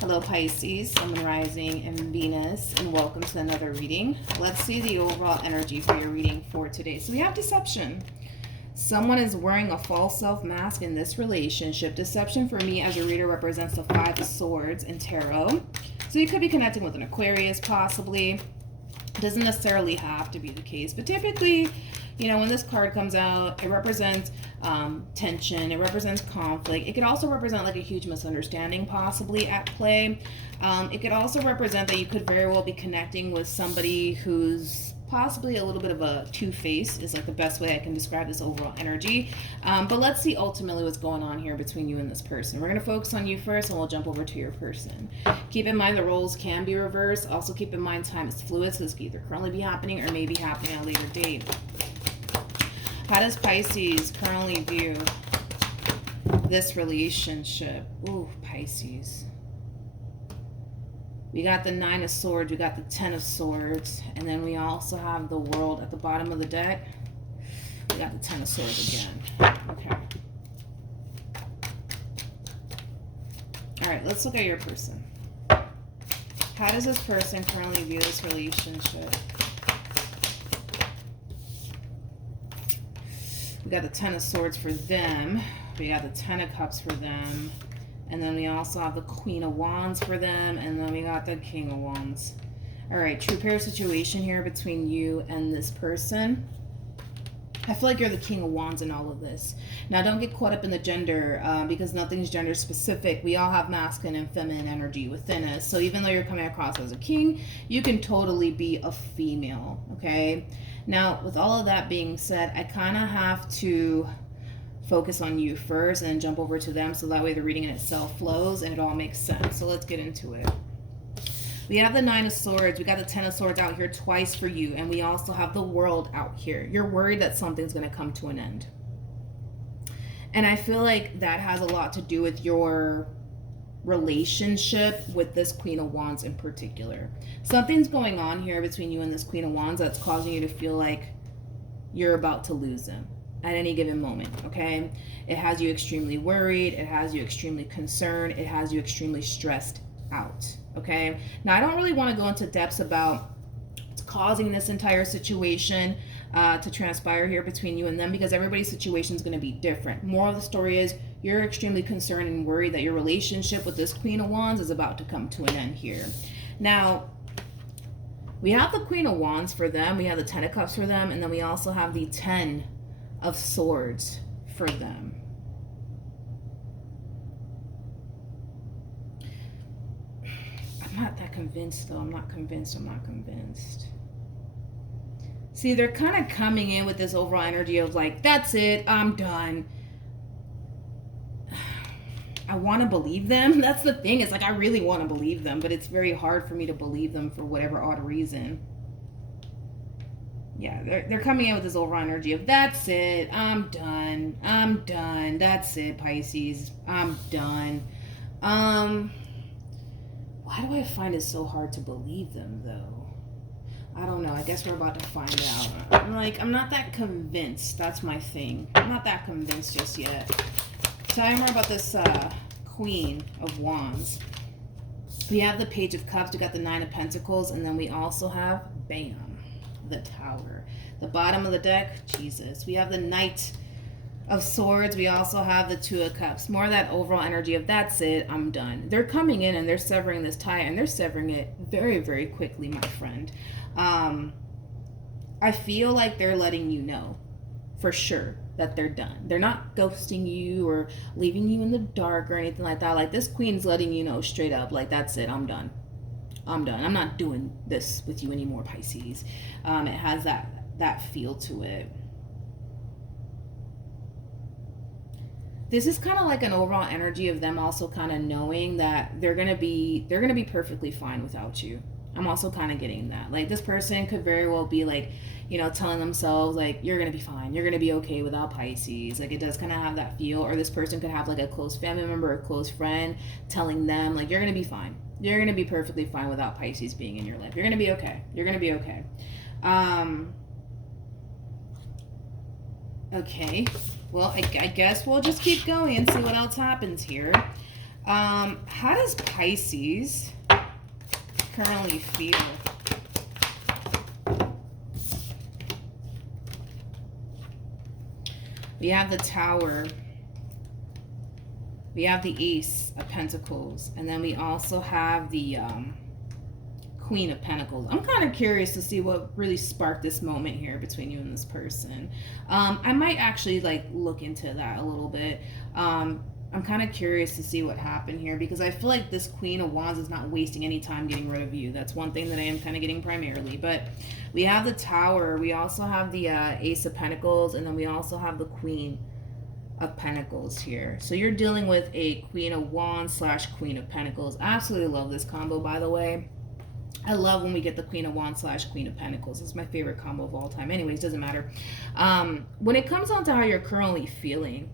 Hello Pisces, Sun, Moon, Rising, and Venus, and welcome to another reading. Let's see the overall energy for your reading for today. So we have deception. Someone is wearing a false self mask in this relationship. Deception for me as a reader represents the Five of Swords in tarot. So you could be connecting with an Aquarius possibly. It doesn't necessarily have to be the case, but typically, you know, when this card comes out, it represents tension, it represents conflict. It could also represent like a huge misunderstanding possibly at play. It could also represent that you could very well be connecting with somebody who's possibly a little bit of a two-faced is like the best way I can describe this overall energy. But let's see ultimately what's going on here between you and this person. We're going to focus on you first and we'll jump over to your person. Keep in mind the roles can be reversed. Also keep in mind time is fluid, so this could either currently be happening or maybe happening at a later date. How does Pisces currently view this relationship? Ooh, Pisces. We got the Nine of Swords, we got the Ten of Swords, and then we also have the World at the bottom of the deck. We got the Ten of Swords again. Okay. All right, let's look at your person. How does this person currently view this relationship? We got the Ten of Swords for them. We got the Ten of Cups for them. And then we also have the Queen of Wands for them. And then we got the King of Wands. All right, true pair situation here between you and this person. I feel like you're the King of Wands in all of this. Now, don't get caught up in the gender because nothing's gender specific. We all have masculine and feminine energy within us. So even though you're coming across as a king, you can totally be a female, okay? Now, with all of that being said, I kind of have to focus on you first and then jump over to them so that way the reading in itself flows and it all makes sense. So let's get into it. We have the Nine of Swords. We got the Ten of Swords out here twice for you. And we also have the World out here. You're worried that something's going to come to an end. And I feel like that has a lot to do with your relationship with this Queen of Wands in particular. Something's going on here between you and this Queen of Wands that's causing you to feel like you're about to lose them at any given moment, okay? It has you extremely worried. It has you extremely concerned. It has you extremely stressed out, okay? Now, I don't really want to go into depths about what's causing this entire situation to transpire here between you and them because everybody's situation is going to be different. Moral of the story is you're extremely concerned and worried that your relationship with this Queen of Wands is about to come to an end here. Now, we have the Queen of Wands for them. We have the Ten of Cups for them. And then we also have the Ten of Swords for them. I'm not that convinced though. I'm not convinced. See, they're kind of coming in with this overall energy of like, that's it, I'm done. I want to believe them. That's the thing. It's like, I really want to believe them, but it's very hard for me to believe them for whatever odd reason. Yeah, they're coming in with this overall energy of, that's it, I'm done. That's it, Pisces, I'm done. Why do I find it so hard to believe them, though? I don't know. I guess we're about to find out. I'm not that convinced. That's my thing. I'm not that convinced just yet. Tell me more about this Queen of Wands. We have the Page of Cups. We got the Nine of Pentacles. And then we also have, bam, the Tower. The bottom of the deck, Jesus. We have the Knight of Swords. We also have the Two of Cups. More of that overall energy of, that's it, I'm done. They're coming in and they're severing this tie, and they're severing it very, very quickly, my friend. I feel like they're letting you know for sure that they're done. They're not ghosting you or leaving you in the dark or anything like that. Like, this queen's letting you know straight up, like, that's it, I'm done. I'm not doing this with you anymore, Pisces. It has that feel to it. This is kind of like an overall energy of them also kind of knowing that they're gonna be perfectly fine without you. I'm also kind of getting that. Like, this person could very well be like, you know, telling themselves like, you're gonna be fine, you're gonna be okay without Pisces. Like, it does kind of have that feel. Or this person could have like a close family member or close friend telling them like, you're gonna be fine, you're gonna be perfectly fine without Pisces being in your life. You're gonna be okay. Okay, well, I guess we'll just keep going and see what else happens here. How does Pisces currently feel? We have the Tower. We have the Ace of Pentacles. And then we also have the Queen of Pentacles. I'm kind of curious to see what really sparked this moment here between you and this person. I might actually like look into that a little bit. I'm kind of curious to see what happened here, because I feel like this Queen of Wands is not wasting any time getting rid of you. That's one thing that I am kind of getting primarily. But we have the Tower. We also have the Ace of Pentacles. And then we also have the Queen of Pentacles here. So you're dealing with a Queen of Wands / Queen of Pentacles. I absolutely love this combo, by the way. I love when we get the Queen of Wands / Queen of Pentacles. It's my favorite combo of all time. Anyways, doesn't matter. When it comes down to how you're currently feeling,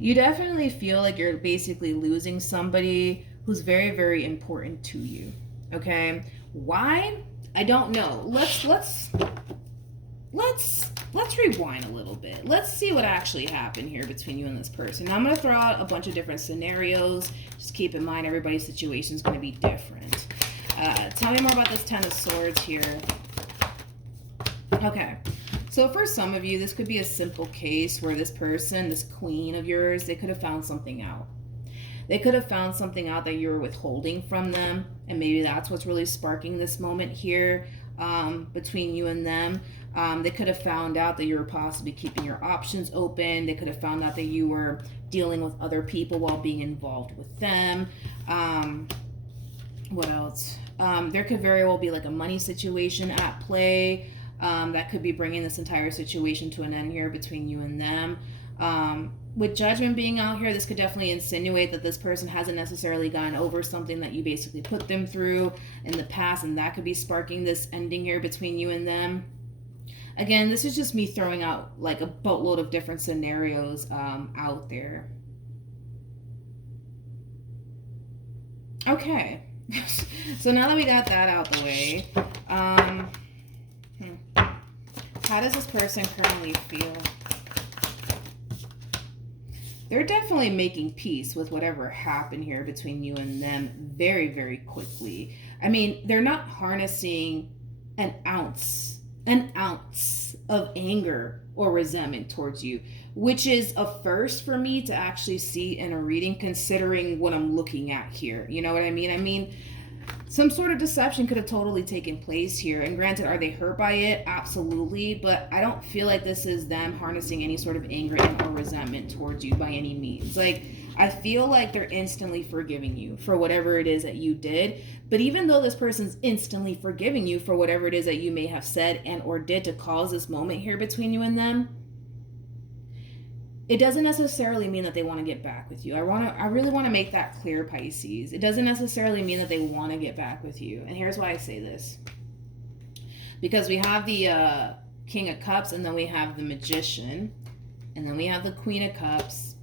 you definitely feel like you're basically losing somebody who's very, very important to you. Okay? Why? I don't know. Let's rewind a little bit. Let's see what actually happened here between you and this person. Now, I'm going to throw out a bunch of different scenarios. Just keep in mind everybody's situation is going to be different. Tell me more about this Ten of Swords here. Okay. So for some of you, this could be a simple case where this person, this queen of yours, they could have found something out. They could have found something out that you were withholding from them. And maybe that's what's really sparking this moment here between you and them. They could have found out that you were possibly keeping your options open. They could have found out that you were dealing with other people while being involved with them. What else? There could very well be like a money situation at play. That could be bringing this entire situation to an end here between you and them. With Judgment being out here, this could definitely insinuate that this person hasn't necessarily gotten over something that you basically put them through in the past, and that could be sparking this ending here between you and them. Again, this is just me throwing out like a boatload of different scenarios out there. Okay. So now that we got that out the way, how does this person currently feel? They're definitely making peace with whatever happened here between you and them very, very quickly. I mean, they're not harnessing an ounce of anger or resentment towards you, which is a first for me to actually see in a reading, considering what I'm looking at here. You know what I mean? I mean, some sort of deception could have totally taken place here. And granted, are they hurt by it? Absolutely. But I don't feel like this is them harnessing any sort of anger or resentment towards you by any means. Like, I feel like they're instantly forgiving you for whatever it is that you did. But even though this person's instantly forgiving you for whatever it is that you may have said and or did to cause this moment here between you and them, it doesn't necessarily mean that they want to get back with you. I really want to make that clear, Pisces. It doesn't necessarily mean that they want to get back with you. And here's why I say this. Because we have the King of Cups, and then we have the Magician, and then we have the Queen of Cups,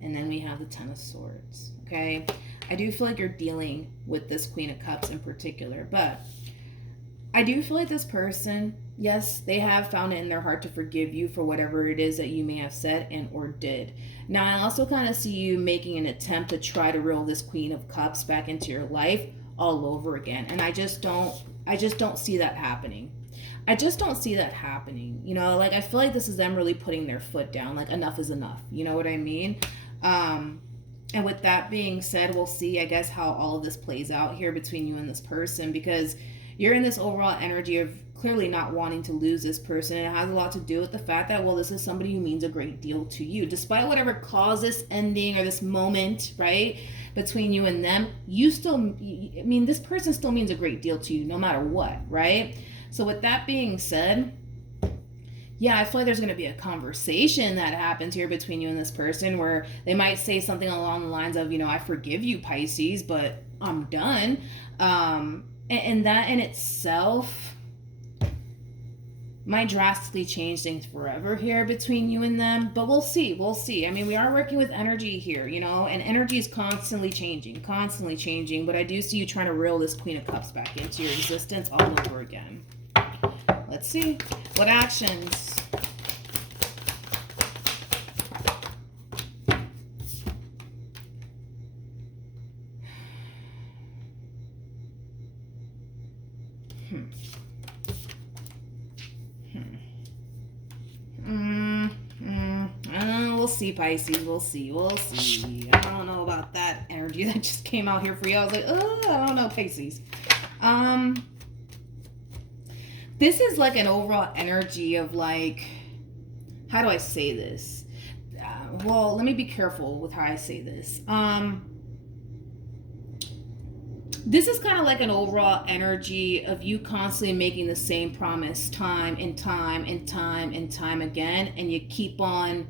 and then we have the Ten of Swords. Okay? I do feel like you're dealing with this Queen of Cups in particular, but I do feel like this person, yes, they have found it in their heart to forgive you for whatever it is that you may have said and or did. Now, I also kind of see you making an attempt to try to reel this Queen of Cups back into your life all over again. And I just don't see that happening. I just don't see that happening. You know, like, I feel like this is them really putting their foot down. Like, enough is enough. You know what I mean? And with that being said, we'll see, I guess, how all of this plays out here between you and this person, because you're in this overall energy of clearly not wanting to lose this person. And it has a lot to do with the fact that, well, this is somebody who means a great deal to you. Despite whatever caused this ending or this moment, right, between you and them, you still, I mean, this person still means a great deal to you no matter what, right? So with that being said, yeah, I feel like there's going to be a conversation that happens here between you and this person where they might say something along the lines of, you know, I forgive you, Pisces, but I'm done. And that in itself might drastically change things forever here between you and them. But we'll see. We'll see. I mean, we are working with energy here, you know, and energy is constantly changing. But I do see you trying to reel this Queen of Cups back into your existence all over again. Let's see. What actions We'll see, Pisces. We'll see. I don't know about that energy that just came out here for you. I was like, oh, I don't know, Pisces. This is like an overall energy of like, how do I say this? Well, let me be careful with how I say this. This is kind of like an overall energy of you constantly making the same promise time and time and time and time again, and you keep on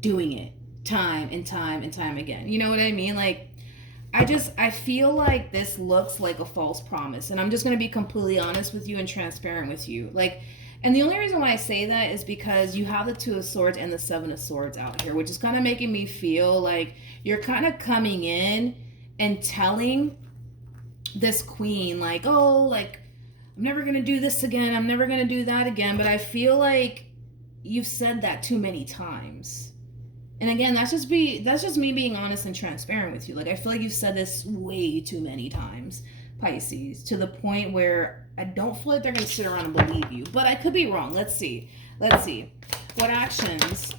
doing it time and time and time again. You know what I mean? Like, I feel like this looks like a false promise, and I'm just going to be completely honest with you and transparent with you. Like, and the only reason why I say that is because you have the Two of Swords and the Seven of Swords out here, which is kind of making me feel like you're kind of coming in and telling this queen, like, oh, like, I'm never going to do this again. I'm never going to do that again. But I feel like you've said that too many times. And again, that's just me being honest and transparent with you. Like, I feel like you've said this way too many times, Pisces, to the point where I don't feel like they're going to sit around and believe you. But I could be wrong. Let's see. What actions?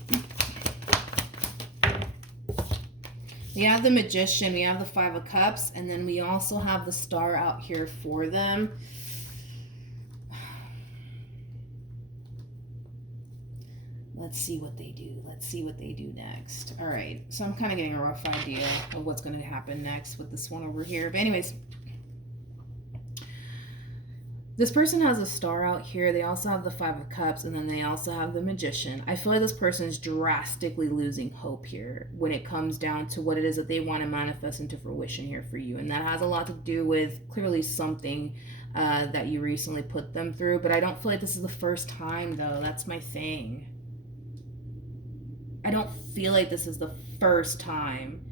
We have the Magician, we have the Five of Cups, and then we also have the Star out here for them. Let's see what they do. Let's see what they do next. All right, so I'm kind of getting a rough idea of what's going to happen next with this one over here. But anyways, this person has a Star out here. They also have the Five of Cups, and then they also have the Magician. I feel like this person is drastically losing hope here when it comes down to what it is that they want to manifest into fruition here for you. And that has a lot to do with clearly something that you recently put them through. But I don't feel like this is the first time, though. That's my thing. I don't feel like this is the first time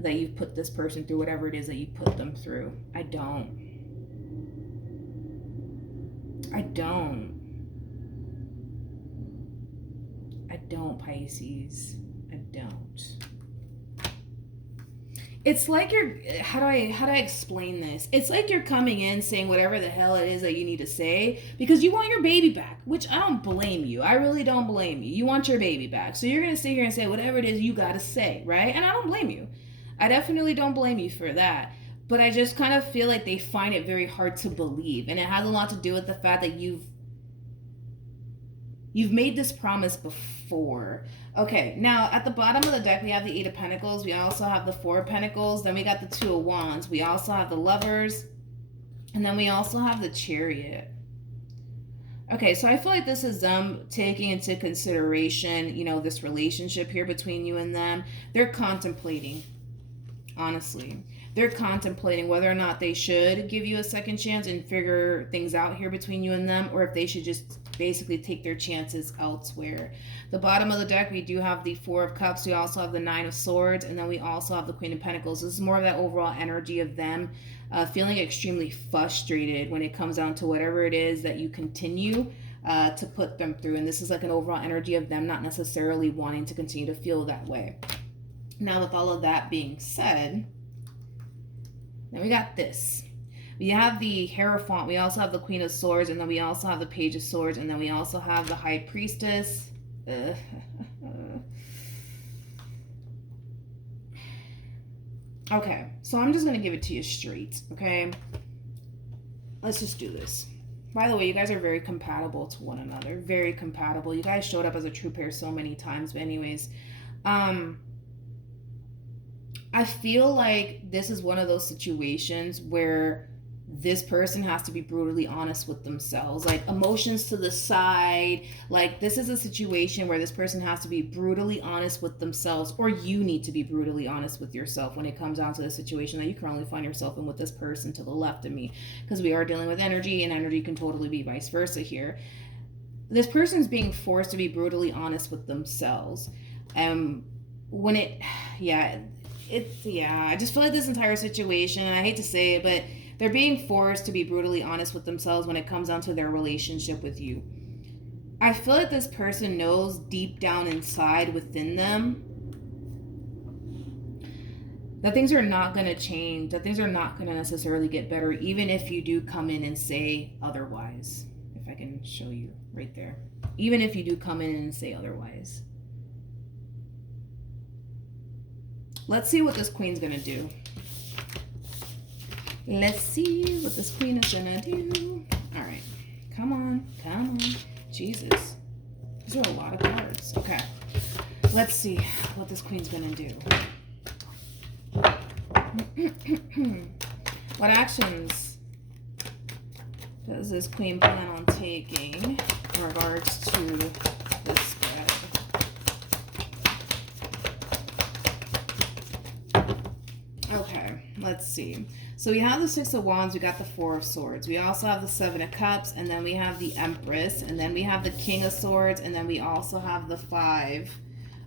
that you've put this person through whatever it is that you put them through. I don't, Pisces. I don't. It's like you're, how do I explain this? It's like you're coming in saying whatever the hell it is that you need to say because you want your baby back, which I don't blame you. I really don't blame you. You want your baby back. So you're going to sit here and say whatever it is you got to say, right? And I don't blame you. I definitely don't blame you for that. But I just kind of feel like they find it very hard to believe. And it has a lot to do with the fact that you've made this promise before. Okay, now at the bottom of the deck, we have the Eight of Pentacles. We also have the Four of Pentacles. Then we got the Two of Wands. We also have the Lovers. And then we also have the Chariot. Okay, so I feel like this is them taking into consideration, you know, this relationship here between you and them. They're contemplating, honestly. They're contemplating whether or not they should give you a second chance and figure things out here between you and them, or if they should just basically take their chances elsewhere. The bottom of the deck, we do have the Four of Cups. We also have the Nine of Swords, and then we also have the Queen of Pentacles. This is more of that overall energy of them feeling extremely frustrated when it comes down to whatever it is that you continue to put them through. And this is like an overall energy of them not necessarily wanting to continue to feel that way. Now, with all of that being said, then we got this. We have the Hierophant. We also have the Queen of Swords. And then we also have the Page of Swords. And then we also have the High Priestess. Okay. So I'm just going to give it to you straight. Okay. Let's just do this. By the way, you guys are very compatible to one another. Very compatible. You guys showed up as a true pair so many times. But anyways, I feel like this is one of those situations where this person has to be brutally honest with themselves. Like, emotions to the side. Like, this is a situation where this person has to be brutally honest with themselves, or you need to be brutally honest with yourself when it comes down to the situation that you currently find yourself in with this person to the left of me. Because we are dealing with energy, and energy can totally be vice versa here. This person's being forced to be brutally honest with themselves. When it, I just feel like this entire situation, and I hate to say it, but they're being forced to be brutally honest with themselves when it comes down to their relationship with you. I feel like this person knows deep down inside within them That things are not going to change, that things are not going to necessarily get better, even if you do come in and say otherwise. If I can show you right there. Even if you do come in and say otherwise. Let's see what this queen's going to do. Let's see what this queen is going to do. All right. Come on. Come on. Jesus. These are a lot of cards. Okay. Let's see what this queen's going to do. What actions does this queen plan on taking in regards to this spread? Okay, let's see. So we have the Six of Wands, we got the Four of Swords. We also have the Seven of Cups, and then we have the Empress, and then we have the King of Swords, and then we also have the Five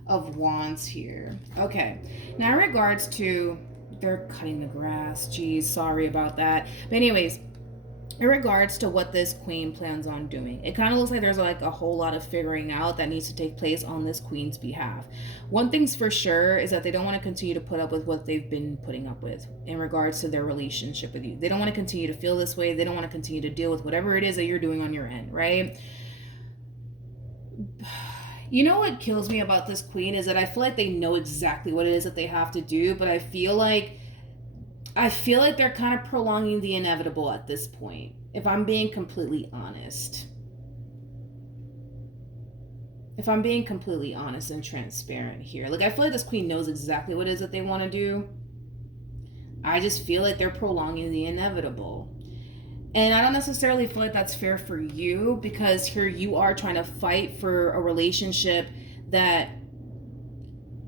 of Wands here. Okay, now in regards to, they're cutting the grass. Geez, sorry about that. But anyways, in regards to what this queen plans on doing, it kind of looks like there's like a whole lot of figuring out that needs to take place on this queen's behalf. One thing's for sure is that they don't want to continue to put up with what they've been putting up with in regards to their relationship with you. They don't want to continue to feel this way. They don't want to continue to deal with whatever it is that you're doing on your end, right? You know what kills me about this queen is that I feel like they know exactly what it is that they have to do, but I feel like they're kind of prolonging the inevitable at this point, if I'm being completely honest. If I'm being completely honest and transparent here. Like, I feel like this queen knows exactly what it is that they want to do. I just feel like they're prolonging the inevitable. And I don't necessarily feel like that's fair for you, because here you are trying to fight for a relationship that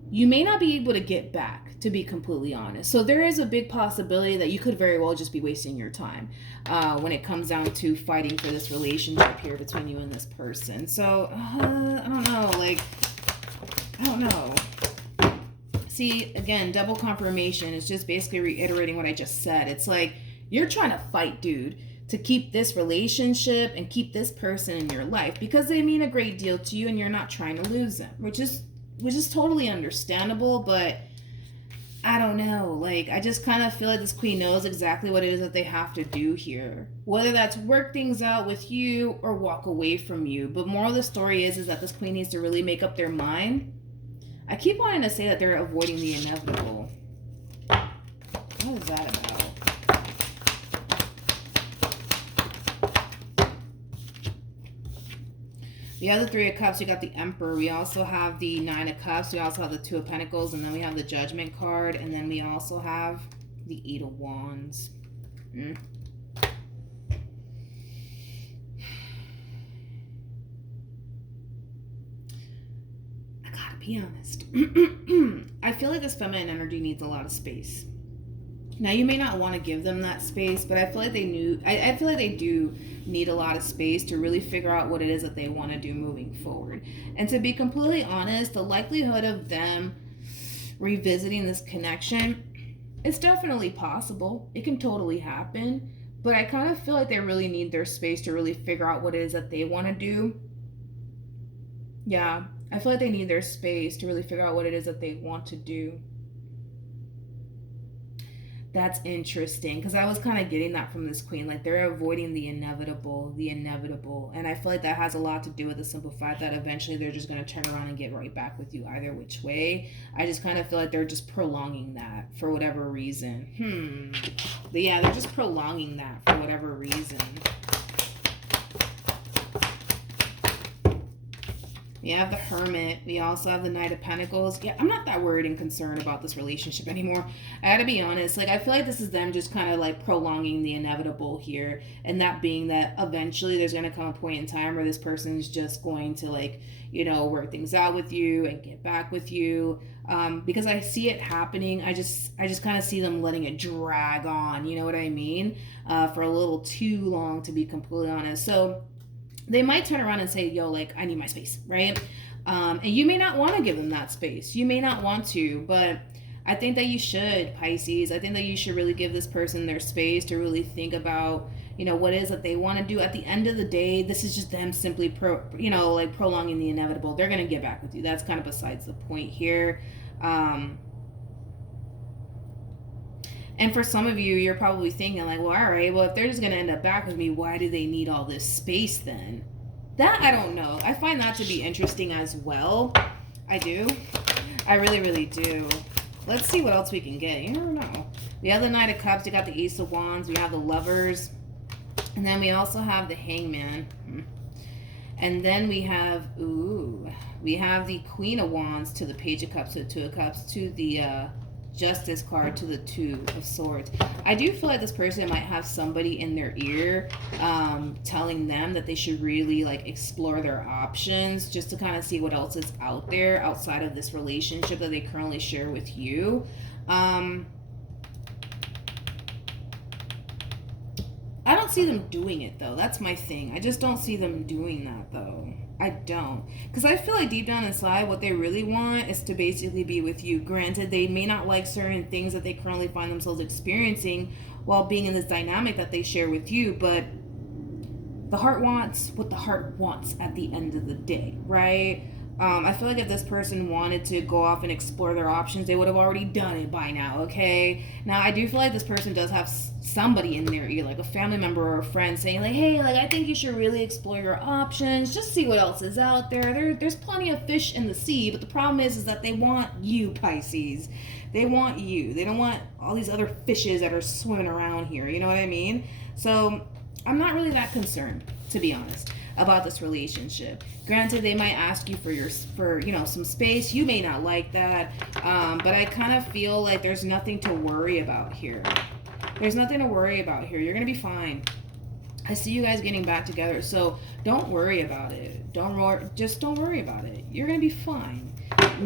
you may not be able to get back, to be completely honest. So there is a big possibility that you could very well just be wasting your time when it comes down to fighting for this relationship here between you and this person. So I don't know, like, I don't know. See, again, double confirmation is just basically reiterating what I just said. It's like, you're trying to fight, dude, to keep this relationship and keep this person in your life because they mean a great deal to you and you're not trying to lose them, which is totally understandable. But I don't know, like, I just kind of feel like this queen knows exactly what it is that they have to do here, whether that's work things out with you or walk away from you. But moral of the story is that this queen needs to really make up their mind. I keep wanting to say that they're avoiding the inevitable. What is that about? We have the Three of Cups, we got the Emperor, we also have the Nine of Cups, we also have the Two of Pentacles, and then we have the Judgment card, and then we also have the Eight of Wands. I gotta be honest. I feel like this feminine energy needs a lot of space. Now, you may not want to give them that space, but I feel like I feel like they do need a lot of space to really figure out what it is that they want to do moving forward. And to be completely honest, the likelihood of them revisiting this connection, it's definitely possible. It can totally happen. But I kind of feel like they really need their space to really figure out what it is that they want to do. Yeah, I feel like they need their space to really figure out what it is that they want to do. That's interesting, because I was kind of getting that from this queen. Like, they're avoiding the inevitable. And I feel like that has a lot to do with the simple fact that eventually they're just going to turn around and get right back with you either which way. I just kind of feel like they're just prolonging that for whatever reason. But yeah, they're just prolonging that for whatever reason. We have the Hermit. We also have the Knight of Pentacles. Yeah, I'm not that worried and concerned about this relationship anymore. I gotta be honest. Like, I feel like this is them just kind of like prolonging the inevitable here. And that being that eventually there's going to come a point in time where this person's just going to, like, you know, work things out with you and get back with you. Because I see it happening. I just kind of see them letting it drag on. You know what I mean? For a little too long, to be completely honest. So they might turn around and say, yo, like, I need my space, right? And you may not want to give them that space. You may not want to, but I think that you should, Pisces. I think that you should really give this person their space to really think about, you know, what it is that they want to do. At the end of the day, this is just them simply, prolonging the inevitable. They're going to get back with you. That's kind of besides the point here. And for some of you, you're probably thinking like, well, all right, well, if they're just going to end up back with me, why do they need all this space then? That I don't know. I find that to be interesting as well. I do. I really, really do. Let's see what else we can get. You never know. We have the Knight of Cups. We got the Ace of Wands. We have the Lovers. And then we also have the Hangman. And then we have, we have the Queen of Wands to the Page of Cups to the Two of Cups to the Justice card to the Two of Swords. I do feel like this person might have somebody in their ear telling them that they should really like explore their options just to kind of see what else is out there outside of this relationship that they currently share with you. I don't see them doing it though. That's my thing. I just don't see them doing that though. I don't. Because I feel like deep down inside, what they really want is to basically be with you. Granted, they may not like certain things that they currently find themselves experiencing while being in this dynamic that they share with you, but the heart wants what the heart wants at the end of the day, right? I feel like if this person wanted to go off and explore their options, they would have already done it by now, okay? Now, I do feel like this person does have somebody in their ear, like a family member or a friend saying, like, hey, like, I think you should really explore your options. Just see what else is out there. There's plenty of fish in the sea, but the problem is that they want you, Pisces. They want you. They don't want all these other fishes that are swimming around here. You know what I mean? So I'm not really that concerned, to be honest, about this relationship. Granted, they might ask you for some space. You may not like that, but I kind of feel like there's nothing to worry about here. There's nothing to worry about here. You're gonna be fine. I see you guys getting back together, so don't worry about it. Just don't worry about it. You're gonna be fine.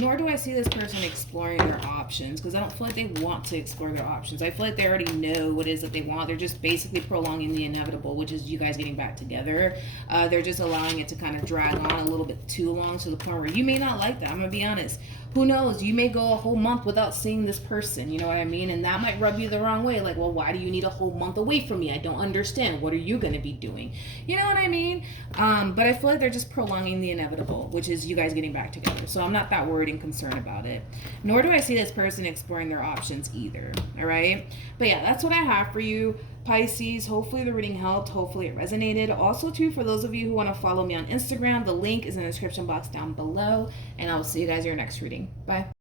Nor do I see this person exploring their options, because I don't feel like they want to explore their options. I feel like they already know what it is that they want. They're just basically prolonging the inevitable, which is you guys getting back together. They're just allowing it to kind of drag on a little bit too long to the point where you may not like that. I'm going to be honest. Who knows? You may go a whole month without seeing this person. You know what I mean? And that might rub you the wrong way. Like, well, why do you need a whole month away from me? I don't understand. What are you going to be doing? You know what I mean? But I feel like they're just prolonging the inevitable, which is you guys getting back together. So I'm not that worried and concerned about it. Nor do I see this person exploring their options either. All right? But yeah, that's what I have for you, Pisces. Hopefully the reading helped. Hopefully it resonated. Also, too, for those of you who want to follow me on Instagram, the link is in the description box down below. And I will see you guys in your next reading. Bye.